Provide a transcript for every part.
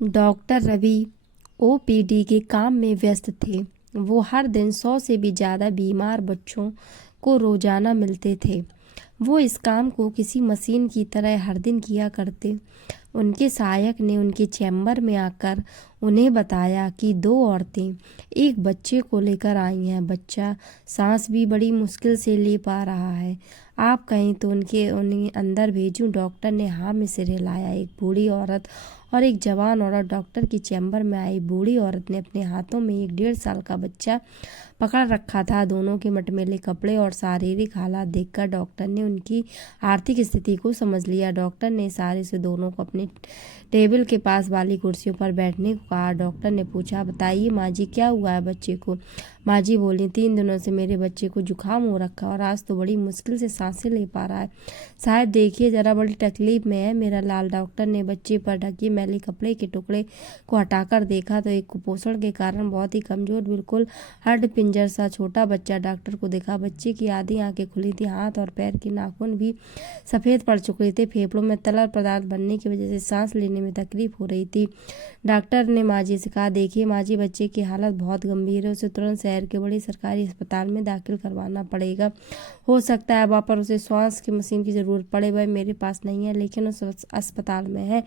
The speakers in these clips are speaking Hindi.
डॉक्टर रवि ओपीडी के काम में व्यस्त थे। वो हर दिन 100 से भी ज़्यादा बीमार बच्चों को रोजाना मिलते थे। वो इस काम को किसी मशीन की तरह हर दिन किया करते। उनके सहायक ने उनके चैम्बर में आकर उन्हें बताया कि 2 औरतें एक बच्चे को लेकर आई हैं। बच्चा सांस भी बड़ी मुश्किल से ले पा रहा है। आप कहें तो उन्हें अंदर भेजूं? डॉक्टर ने हाँ में सिर हिलाया। एक बूढ़ी औरत और एक जवान औरत डॉक्टर की चैम्बर में आई। बूढ़ी औरत ने अपने हाथों में एक 1.5 साल का बच्चा पकड़ रखा था। दोनों के मटमैले कपड़े और शारीरिक हालात देखकर डॉक्टर ने उनकी आर्थिक स्थिति को समझ लिया। डॉक्टर ने इशारे से दोनों को अपने टेबल के पास वाली कुर्सियों पर बैठने को कहा। डॉक्टर ने पूछा, बताइए माँ जी, क्या हुआ है बच्चे को? माँ जी बोली, 3 दिनों से मेरे बच्चे को जुकाम हो रखा और आज तो बड़ी मुश्किल से सांसें ले पा रहा है। साहब देखिए, जरा बड़ी तकलीफ में है मेरा लाल। डॉक्टर ने बच्चे पर ढके मैले कपड़े के टुकड़े को हटाकर देखा तो एक कुपोषण के कारण बहुत ही कमजोर, बिल्कुल हड्ड पिंजर सा छोटा बच्चा। डॉक्टर को देखा, बच्चे की आधी आंखें खुली थी, हाथ और पैर के नाखून भी सफेद पड़ चुके थे। फेफड़ों में तरल पदार्थ बनने की वजह से सांस लेने में तकलीफ हो रही थी। डॉक्टर ने माँ जी से कहा, देखिए माँ जी, बच्चे की हालत बहुत गंभीर है। उसे तुरंत शहर के बड़े सरकारी अस्पताल में दाखिल करवाना पड़ेगा। हो सकता है वहाँ पर उसे श्वास की मशीन की ज़रूरत पड़े। वह मेरे पास नहीं है, लेकिन उस अस्पताल में है।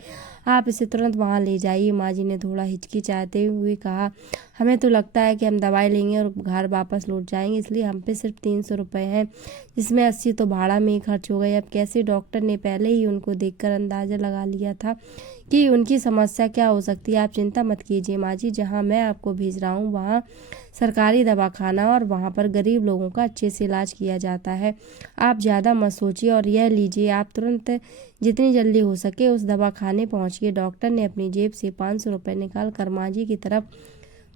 आप इसे तुरंत वहाँ ले जाइए। माँ जी ने थोड़ा हिचकिचाते हुए कहा, हमें तो लगता है कि हम दवाई लेंगे और घर वापस लौट जाएंगे, इसलिए हम पे सिर्फ 300 रुपये हैं, जिसमें 80 तो भाड़ा में ही खर्च हो गए। अब कैसे? डॉक्टर ने पहले ही उनको देखकर अंदाज़ा लगा लिया था कि उनकी समस्या क्या हो सकती है। आप चिंता मत कीजिए माँ जी, जहाँ मैं आपको भेज रहा हूँ वहाँ सरकारी दवाखाना और वहाँ पर गरीब लोगों का अच्छे से इलाज किया जाता है। आप ज़्यादा मत सोचिए और यह लीजिए, आप तुरंत जितनी जल्दी हो सके उस दवाखाने पहुँचिए। डॉक्टर ने अपनी जेब से 500 रुपये निकाल कर माँ जी की तरफ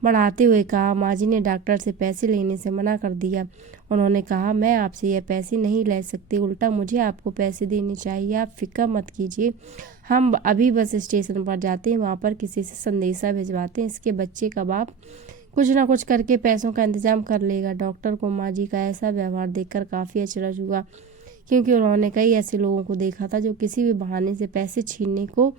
बढ़ाते हुए कहा। माँ जी ने डॉक्टर से पैसे लेने से मना कर दिया। उन्होंने कहा, मैं आपसे यह पैसे नहीं ले सकती, उल्टा मुझे आपको पैसे देने चाहिए। आप फिक्र मत कीजिए, हम अभी बस स्टेशन पर जाते हैं, वहाँ पर किसी से संदेशा भिजवाते हैं, इसके बच्चे का बाप कुछ ना कुछ करके पैसों का इंतजाम कर लेगा। डॉक्टर को माँ जी का ऐसा व्यवहार देखकर काफ़ी अचरज हुआ, क्योंकि उन्होंने कई ऐसे लोगों को देखा था जो किसी भी बहाने से पैसे छीनने को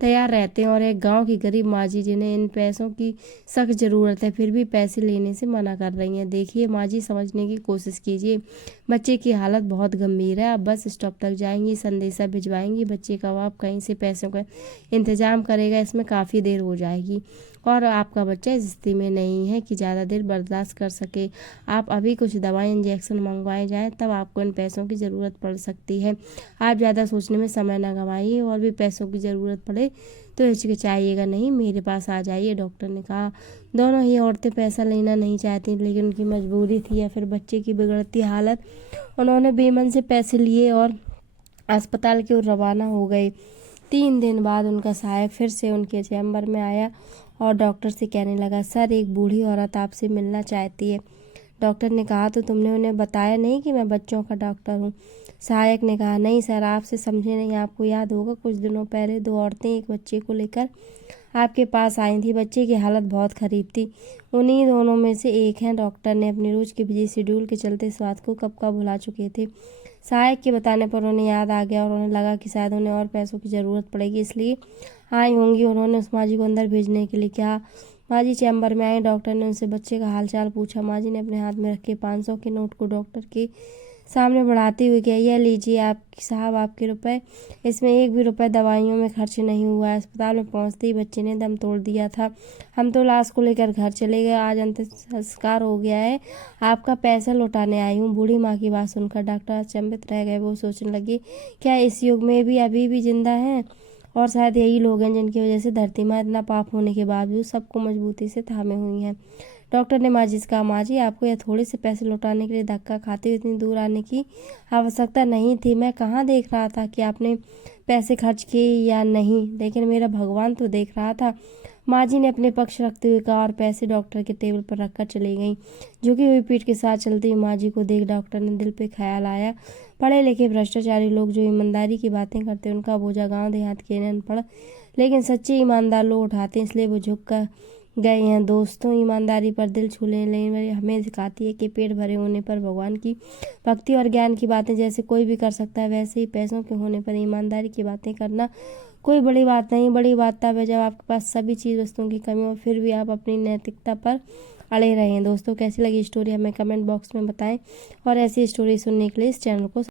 तैयार रहते हैं। और एक गांव की गरीब माँ जी, जिन्हें इन पैसों की सख्त ज़रूरत है, फिर भी पैसे लेने से मना कर रही हैं। देखिए माँ जी, समझने की कोशिश कीजिए, बच्चे की हालत बहुत गंभीर है। आप बस स्टॉप तक जाएंगी, संदेशा भिजवाएंगी, बच्चे का बाप कहीं से पैसों का इंतजाम करेगा, इसमें काफ़ी देर हो जाएगी और आपका बच्चा इस स्थिति में नहीं है कि ज़्यादा देर बर्दाश्त कर सके। आप अभी कुछ दवाई इंजेक्शन मंगवाए जाएं, तब आपको इन पैसों की ज़रूरत पड़ सकती है। आप ज़्यादा सोचने में समय ना गंवाइए, और भी पैसों की ज़रूरत पड़े तो हिचकिचाइएगा नहीं, मेरे पास आ जाइए। डॉक्टर ने कहा। दोनों ही औरतें पैसा लेना नहीं चाहती, लेकिन उनकी मजबूरी थी या फिर बच्चे की बिगड़ती हालत। उन्होंने बेमन से पैसे लिए और अस्पताल की ओर रवाना हो गए। 3 दिन बाद उनका सहायक फिर से उनके चैम्बर में आया और डॉक्टर से कहने लगा, सर, एक बूढ़ी औरत आपसे मिलना चाहती है। डॉक्टर ने कहा, तो तुमने उन्हें बताया नहीं कि मैं बच्चों का डॉक्टर हूँ? सहायक ने कहा, नहीं सर, आपसे समझे नहीं। आपको याद होगा कुछ दिनों पहले 2 औरतें एक बच्चे को लेकर आपके पास आई थी। बच्चे की हालत बहुत खराब थी। उन्हीं दोनों में से एक हैं। डॉक्टर ने अपनी रोज के बिजी शेड्यूल के चलते इस बात को कब का भुला चुके थे। सहायक के बताने पर उन्हें याद आ गया और उन्हें लगा कि शायद उन्हें और पैसों की ज़रूरत पड़ेगी, इसलिए आई होंगी। उन्होंने उस माँ जी को अंदर भेजने के लिए कहा। माँ जी चैम्बर में आई। डॉक्टर ने उनसे बच्चे का हालचाल पूछा। माँ जी ने अपने हाथ में रखे 500 के नोट को डॉक्टर के सामने बढ़ाते हुए कहा, यह लीजिए आप साहब, आपके रुपए। इसमें एक भी रुपए दवाइयों में खर्च नहीं हुआ है। अस्पताल में पहुंचते ही बच्चे ने दम तोड़ दिया था। हम तो लाश को लेकर घर चले गए, आज अंतिम संस्कार हो गया है, आपका पैसा लौटाने आई हूँ। बूढ़ी माँ की बात सुनकर डॉक्टर अचंभित रह गए। वो सोचने लगे, क्या इस युग में भी अभी भी जिंदा हैं? और शायद यही लोग हैं जिनकी वजह से धरती माँ इतना पाप होने के बावजूद सबको मजबूती से थामे हुई हैं। डॉक्टर ने माँ जी से कहा, माँ जी, आपको यह थोड़े से पैसे लौटाने के लिए धक्का खाते हुए इतनी दूर आने की आवश्यकता नहीं थी। मैं कहाँ देख रहा था कि आपने पैसे खर्च किए या नहीं, लेकिन मेरा भगवान तो देख रहा था। माँ जी ने अपने पक्ष रखते हुए कहा और पैसे डॉक्टर के टेबल पर रखकर चली गईं। झुकी हुई पीठ के साथ चलती हुई माँ जी को देख डॉक्टर ने दिल पे ख्याल आया, पढ़े लिखे भ्रष्टाचारी लोग जो ईमानदारी की बातें करते हैं, उनका बोझा गांव देहात के अनपढ़ लेकिन सच्चे ईमानदार लोग उठाते हैं, इसलिए वो झुक कर गए हैं। दोस्तों, ईमानदारी पर दिल छू लेने हमें सिखाती है कि पेट भरे होने पर भगवान की भक्ति और ज्ञान की बातें जैसे कोई भी कर सकता है, वैसे ही पैसों के होने पर ईमानदारी की बातें करना कोई बड़ी बात नहीं। बड़ी बात तब है जब आपके पास सभी चीज़ वस्तुओं की कमी हो, फिर भी आप अपनी नैतिकता पर अड़े रहें। दोस्तों कैसी लगी स्टोरी हमें कमेंट बॉक्स में बताएं और ऐसी स्टोरी सुनने के लिए इस चैनल को